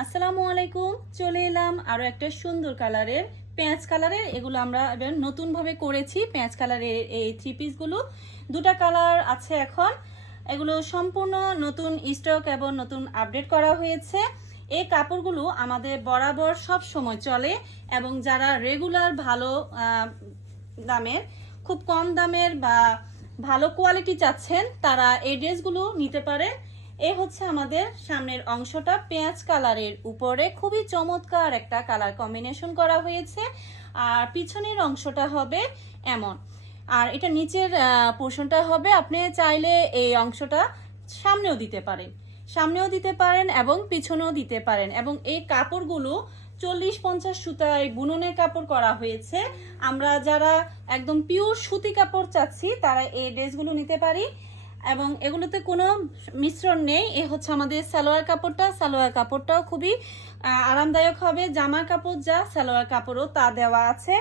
আসসালামু আলাইকুম। চলে এলাম আরো একটা সুন্দর কালারের পেঁয়াজ কালারের, এগুলো আমরা এবার নতুন ভাবে করেছি। পেঁয়াজ কালারের এই থ্রি পিসগুলো দুটা কালার আছে এখন। এগুলো সম্পূর্ণ নতুন স্টক এবং নতুন আপডেট করা হয়েছে। এই কাপড়গুলো আমাদের বরাবর সব সময় চলে এবং যারা রেগুলার ভালো দামের, খুব কম দামের বা ভালো কোয়ালিটি চাচ্ছেন তারা এই ড্রেসগুলো নিতে পারে। এই হচ্ছে আমাদের সামনের অংশটা পেঁয়াজ কালারের উপরে খুবই চমৎকার একটা কালার কম্বিনেশন করা হয়েছে, আর পিছনের অংশটা হবে এমন, আর এটা নিচের পোর্শনটা হবে। আপনি চাইলে এই অংশটা সামনেও দিতে পারেন এবং পিছনেও দিতে পারেন। এবং এই কাপড়গুলো 40-50 সুতায় বুননের কাপড় করা হয়েছে। আমরা যারা একদম পিওর সুতি কাপড় চাচ্ছি তারা এই ড্রেসগুলো নিতে পারি এবং এগুলোতে কোনো মিশ্রণ নেই। এ হচ্ছে আমাদের সালোয়ার কাপড়টা। সালোয়ার কাপড়টাও খুবই আরামদায়ক হবে। জামার কাপড় যা, সালোয়ার কাপড়ও তা দেওয়া আছে।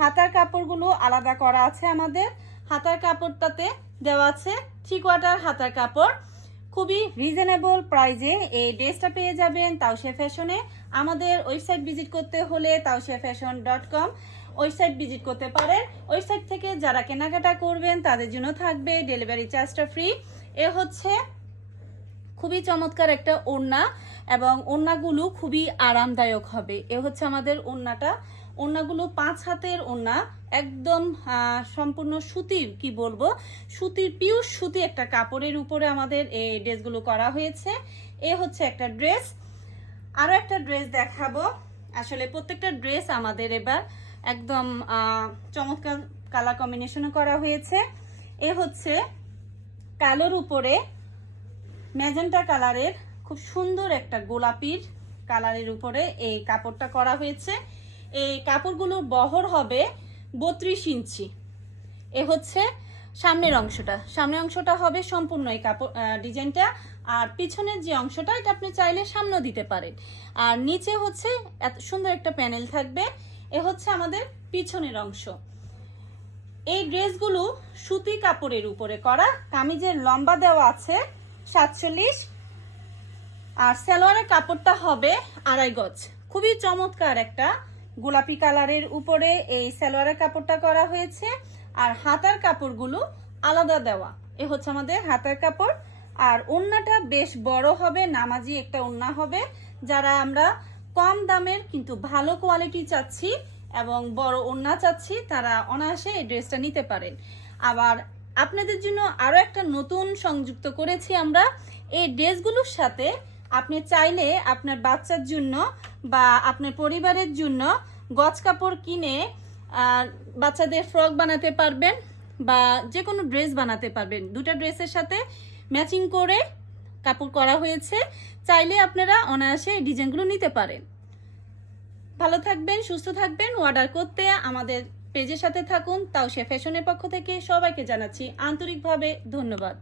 হাতার কাপড়গুলো আলাদা করা আছে আমাদের। হাতার কাপড়টাতে দেওয়া আছে 3/4 হাতার কাপড়। খুবই রিজনেবল প্রাইজে এই ড্রেসটা পেয়ে যাবেন তাওশিয়া ফ্যাশনে। আমাদের ওয়েবসাইট ভিজিট করতে হলে taoshiafashion.com ওয়েবসাইট ভিজিট করতে পারেন। ওয়েবসাইট থেকে যারা কেনাকাটা করবেন তাদের জন্য থাকবে ডেলিভারি চার্জটা ফ্রি। এ হচ্ছে খুবই চমৎকার একটা ওড়না এবং ওড়নাগুলো খুবই আরামদায়ক হবে। এ হচ্ছে আমাদের ওড়নাটা। ওড়নাগুলো 5 হাতের ওড়না, একদম সম্পূর্ণ সুতির, কি বলবো, সুতির পিওর সুতি একটা কাপড়ের উপরে আমাদের এই ড্রেসগুলো করা হয়েছে। এ হচ্ছে একটা ড্রেস। আরো একটা ড্রেস দেখাবো। আসলে প্রত্যেকটা ড্রেস আমাদের এবার একদম চমৎকার কালার কম্বিনেশন করা হয়েছে। এ হচ্ছে কালোর উপরে ম্যাজেন্টা কালারের খুব সুন্দর একটা গোলাপির কালারের উপরে এই কাপড়টা করা হয়েছে। এই কাপড়গুলোর বহর হবে 32 ইঞ্চি। এ হচ্ছে সামনের অংশটা হবে সম্পূর্ণ এই কাপড় ডিজাইনটা। আর পিছনের যে অংশটা, এটা আপনি চাইলে সামনেও দিতে পারেন। আর নিচে হচ্ছে এত সুন্দর একটা প্যানেল থাকবে। এ হচ্ছে আমাদের পিছনের অংশ। এই ড্রেসগুলো সুতি কাপড়ের উপরে করা। কামিজের লম্বা দেওয়া আছে 47, আর সালোয়ারের কাপড়টা হবে 2.5 গজ। খুবই চমৎকার একটা গোলাপি কালারের উপরে এই সালোয়ারের কাপড়টা করা হয়েছে। আর হাতার কাপড়গুলো আলাদা দেওয়া। এ হচ্ছে আমাদের হাতার কাপড়। আর ওড়নাটা বেশ বড় হবে, নামাজি একটা ওড়না হবে। যারা আমরা কম দামের কিন্তু ভালো কোয়ালিটি চাচ্ছি এবং বড় ওড়না চাচ্ছি তারা অনায়াসে এই ড্রেসটা নিতে পারেন। আবার আপনাদের জন্য আরো একটা নতুন সংযুক্ত করেছি আমরা। এই ড্রেসগুলোর সাথে আপনি চাইলে আপনার বাচ্চার জন্য বা আপনার পরিবারের জন্য গজ কাপড় কিনে বাচ্চাদের ফ্রক বানাতে পারবেন বা যে কোনো ড্রেস বানাতে পারবেন। দুটা ড্রেসের সাথে ম্যাচিং করে কাপড় করা হয়েছে। চাইলে আপনারা অনায়াসে এই ডিজাইনগুলো নিতে পারেন। ভালো থাকবেন, সুস্থ থাকবেন। অর্ডার করতে আমাদের পেজের সাথে থাকুন। তাওশিয়া ফ্যাশনের পক্ষ থেকে সবাইকে জানাচ্ছি আন্তরিকভাবে ধন্যবাদ।